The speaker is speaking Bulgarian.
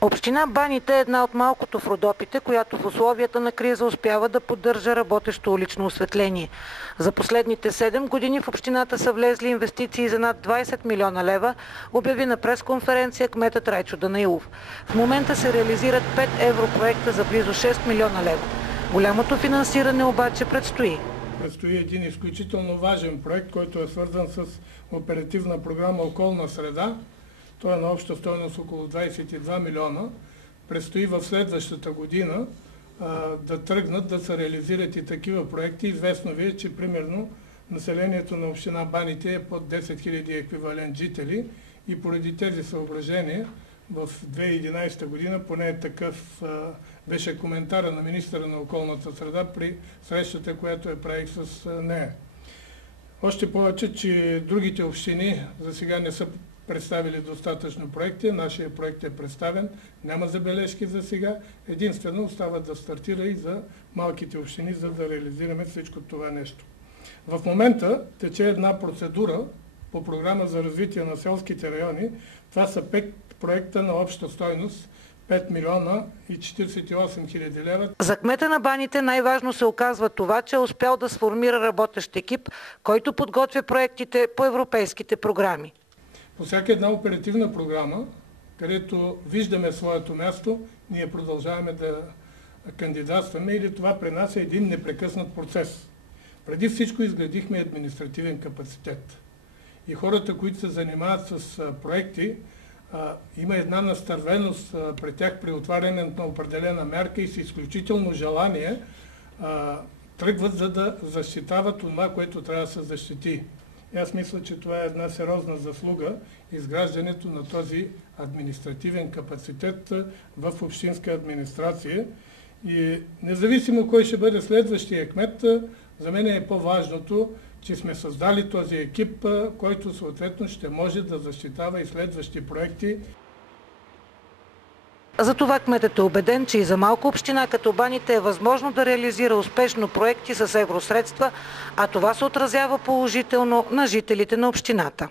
Община Баните е една от малкото в Родопите, която в условията на криза успява да поддържа работещо улично осветление. За последните 7 години в общината са влезли инвестиции за над 20 милиона лева, обяви на пресконференция кметът Райчо Данаилов. В момента се реализират 5 европроекта за близо 6 милиона лева. Голямото финансиране обаче предстои. Предстои един изключително важен проект, който е свързан с оперативна програма «Околна среда». Той е на обща стойност около 22 милиона. Предстои в следващата година да тръгнат да се реализират и такива проекти. Известно ви е, че примерно населението на община Баните е под 10 000 еквивалент жители и поради тези съображения в 2011 година, поне такъв беше коментара на министъра на околната среда при срещата, която я правих с нея. Още повече, че другите общини за сега не са представили достатъчно проекти. Нашия проект е представен, няма забележки за сега. Единствено остава да стартира и за малките общини, за да реализираме всичко това нещо. В момента тече една процедура по програма за развитие на селските райони. Това са 5 проекта на обща стойност 5 милиона и 48 хиляди лева. За кмета на Баните най-важно се оказва това, че е успял да сформира работещ екип, който подготвя проектите по европейските програми. По всяка една оперативна програма, където виждаме своето място, ние продължаваме да кандидатстваме или това при нас е един непрекъснат процес. Преди всичко изградихме административен капацитет. И хората, които се занимават с проекти, има една настървеност при тях при отварянето на определена мярка и с изключително желание тръгват за да защитават това, което трябва да се защити. И аз мисля, че това е една сериозна заслуга изграждането на този административен капацитет в общинска администрация. И независимо кой ще бъде следващия кмет, за мен е по-важното, че сме създали този екип, който съответно ще може да защитава и следващи проекти. Затова кметът е убеден, че и за малка община като Баните е възможно да реализира успешно проекти с евросредства, а това се отразява положително на жителите на общината.